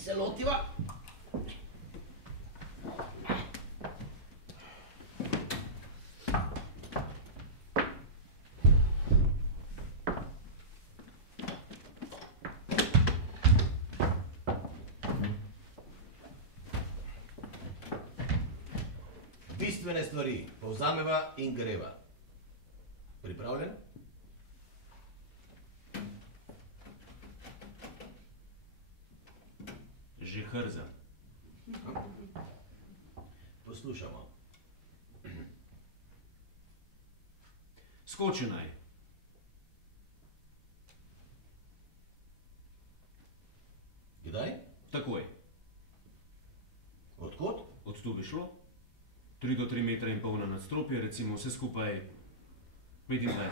se lotiva. Bistvene stvari povzameva in greva. Pripravljen? Že hrza. Poslušamo. Skoči naj. Kdaj? Takoj. Odkot? Od tu bi šlo. 3 do 3 metra in pol na nadstropje, recimo vse skupaj 25.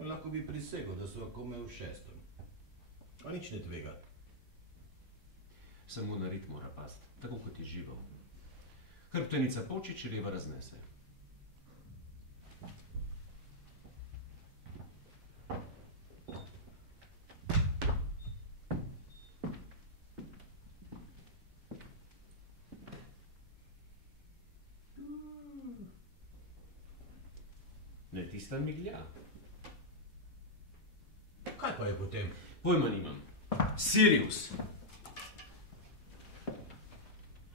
Lahko bi prisegel, da so kome v 6. A nič ne tvega. Samo na rit mora past, tako kot je žival. Hrbtenica poči, čreva raznese. Ne, tista miglja. Kaj pa je potem? Pojma nimam. Sirius.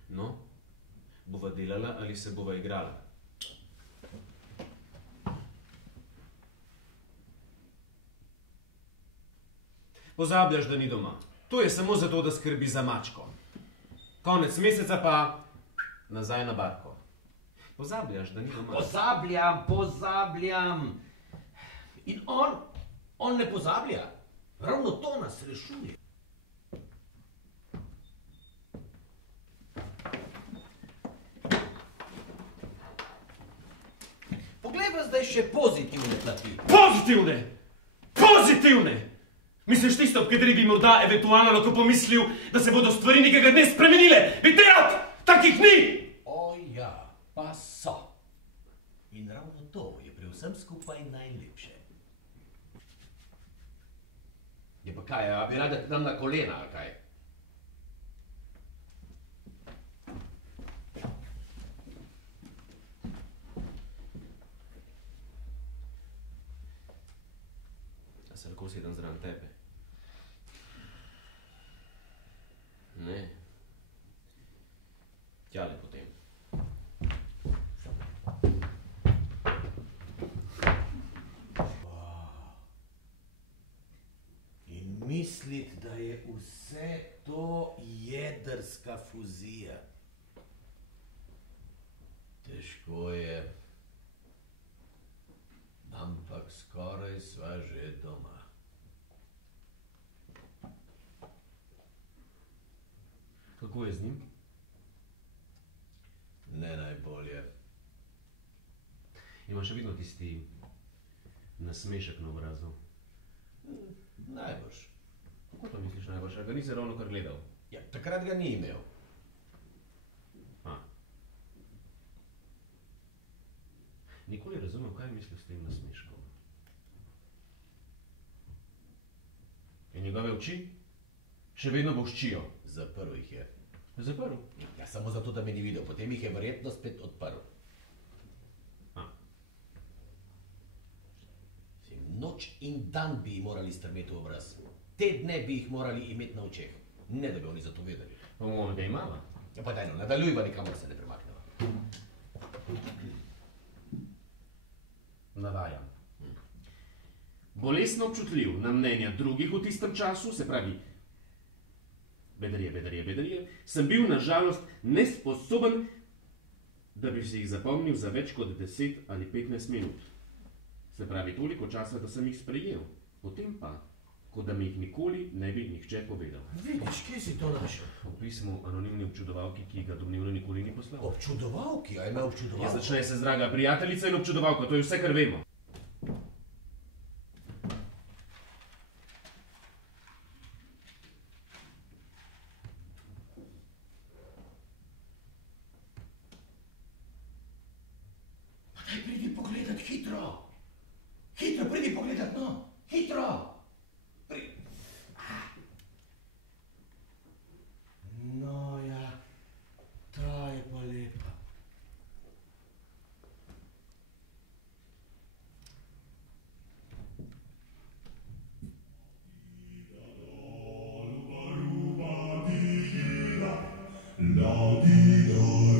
No, bova delala ali se bova igrala? Pozabljaš, da ni doma. To je samo zato, da skrbi za mačko. Konec meseca pa nazaj na barko. Pozabljaš, da ni doma. Pozabljam. In on ne pozablja. Ravno to nas rešuje. Poglej pa zdaj še pozitivne plati. Pozitivne! Pozitivne! Misliš tisto, ob kateri bi morda eventualno lahko pomislil, da se bodo stvari nekega dne spremenile? Videti! Takih ni! O ja, pa so. In ravno to je pri vsem skupaj najlepše. Je pa kaj, a bi rada nam na kolena, ali kaj? A se lahko sedem zraven tebe? Ne. Tjale potem. Misliti, da je vse to jedrska fuzija. Težko je, ampak skoraj sva že doma. Kako je z njim? Ne najbolje. Ima še vedno tisti nasmešek na obrazu. Najbrž. Kako to misliš najbrž? A ga nisi ravno kar gledal? Ja, takrat ga ni imel. Nikoli razumel, kaj misli s tem nasmeškom. In njegove oči? Še vedno boščijo. Zaprl jih je. Zaprl? Ja, samo zato, da me ni videl. Potem jih je verjetno spet odprl. Noč in dan bi jih morali strmeti v obraz. Te dne bi jih morali imeti na očeh. Ne, da bi oni za to vedeli. Pa bomo ga imala. Ja, pa dajno, nadaljujva, nikamor se ne premakneva. Navajam. Bolestno občutljiv na mnenja drugih v tistem času, se pravi, bedarije, sem bil na žalost nesposoben, da bi si jih zapomnil za več kot 10 ali 15 minut. Se pravi, toliko časa, da sem jih sprejel. Potem pa, kot da mi jih nikoli ne bi nihče povedal. Vidiš, kje si to našel? V pismu anonimni občudovalki, ki ga domnevno nikoli ni poslal. Občudovalki? A ima občudovalka? Ja, začne se z draga prijateljica in občudovalka, to je vse, kar vemo. Pa daj pridi pogledat hitro. Hitro! No ja, ta je pa lepa. La di